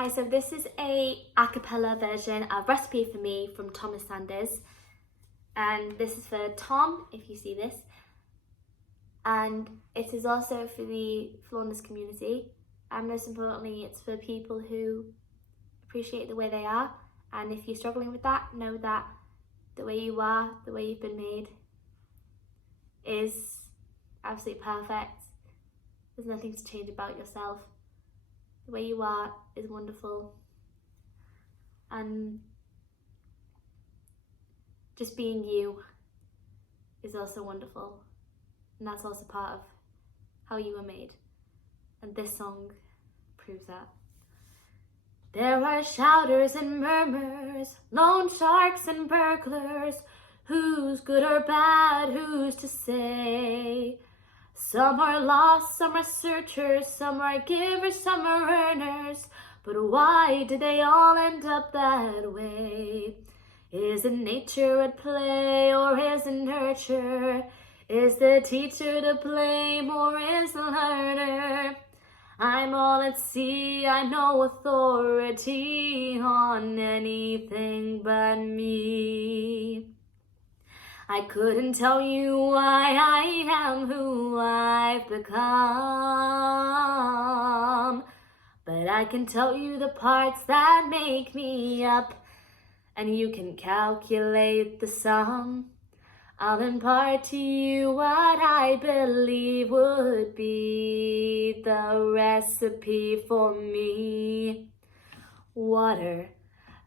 Hi, so this is a acapella version of Recipe for Me from Thomas Sanders. And this is for Tom, if you see this. And it is also for the Flawless community. And most importantly, it's for people who appreciate the way they are. And if you're struggling with that, know that the way you are, the way you've been made, is absolutely perfect. There's nothing to change about yourself. The way you are is wonderful, and just being you is also wonderful, and that's also part of how you were made, and this song proves that. There are shouters and murmurs, loan sharks and burglars, who's good or bad, who's to say? Some are lost, some are searchers, some are givers, some are earners. But why did they all end up that way? Is it nature at play, or is it nurture? Is the teacher to blame, or is the learner? I'm all at sea, I know authority on anything but me. I couldn't tell you why I am who I've become, but I can tell you the parts that make me up, and you can calculate the sum. I'll impart to you what I believe would be the recipe for me. Water.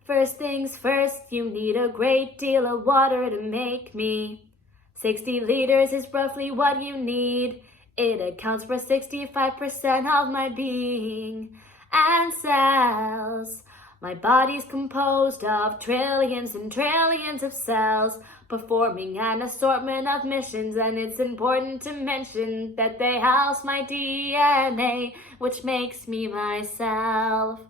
First things first, you need a great deal of water to make me. 60 liters is roughly what you need. It accounts for 65% of my being and cells. My body's composed of trillions and trillions of cells, performing an assortment of missions, and it's important to mention that they house my DNA, which makes me myself.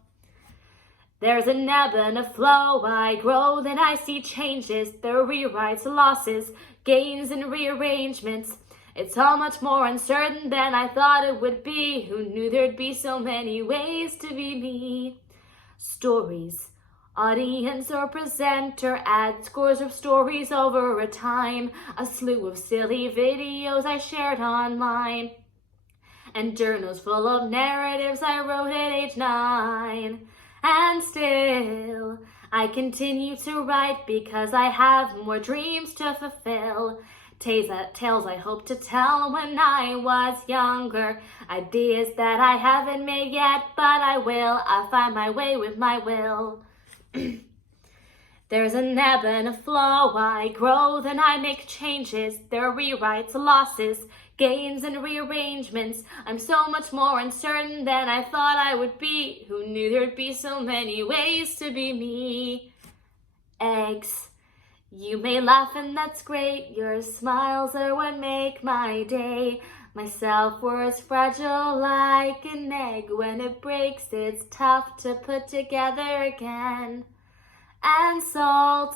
There's an ebb and a flow, I grow, then I see changes, the rewrites, losses, gains and rearrangements. It's all much more uncertain than I thought it would be. Who knew there'd be so many ways to be me? Stories, audience or presenter, add scores of stories over a time, a slew of silly videos I shared online, and journals full of narratives I wrote at age 9. And still, I continue to write because I have more dreams to fulfill. Tales I hope to tell when I was younger. Ideas that I haven't made yet, but I will. I find my way with my will. There's an ebb and a flow, I grow, then I make changes. There are rewrites, losses, gains and rearrangements. I'm so much more uncertain than I thought I would be. Who knew there'd be so many ways to be me? Eggs. You may laugh and that's great. Your smiles are what make my day. My self-worth's fragile like an egg. When it breaks, it's tough to put together again. And salt,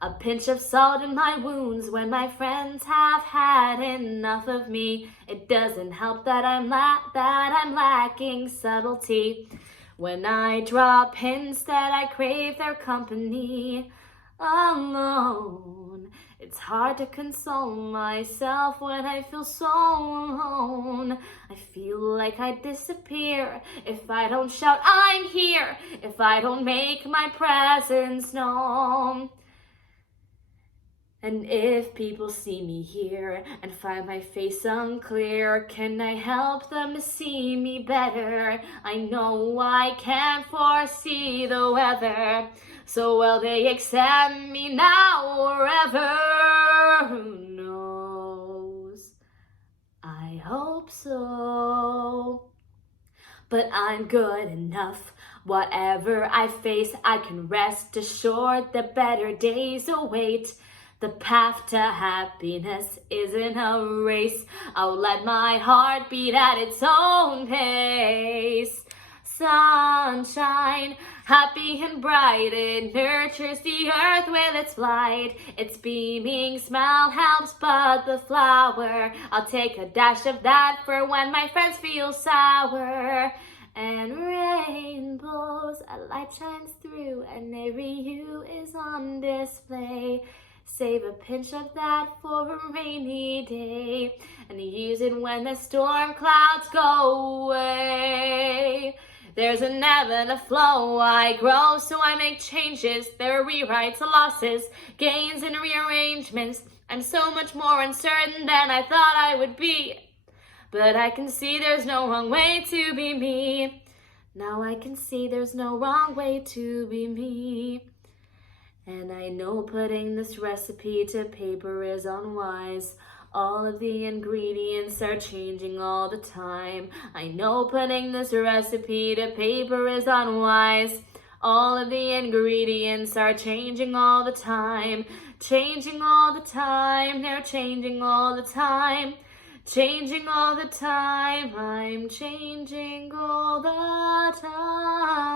a pinch of salt in my wounds when my friends have had enough of me. It doesn't help that I'm lacking subtlety. When I drop hints that I crave their company alone, it's hard to console myself when I feel so alone. I feel like I disappear if I don't shout I'm here, if I don't make my presence known. And if people see me here and find my face unclear, can I help them to see me better? I know I can't foresee the weather, so will they accept me now or ever? Who knows? I hope so. But I'm good enough. Whatever I face, I can rest assured the better days await. The path to happiness isn't a race. I'll let my heart beat at its own pace. Sunshine, happy and bright, it nurtures the earth with its light. Its beaming smile helps bud the flower. I'll take a dash of that for when my friends feel sour. And rainbows that light shines through and every hue is on display. Save a pinch of that for a rainy day and use it when the storm clouds go away. There's an ebb and a flow, I grow, so I make changes. There are rewrites, losses, gains and rearrangements. I'm so much more uncertain than I thought I would be. But I can see there's no wrong way to be me. Now I can see there's no wrong way to be me. And I know putting this recipe to paper is unwise. All of the ingredients are changing all the time. I know putting this recipe to paper is unwise. All of the ingredients are changing all the time. Changing all the time, they're changing all the time. Changing all the time, I'm changing all the time.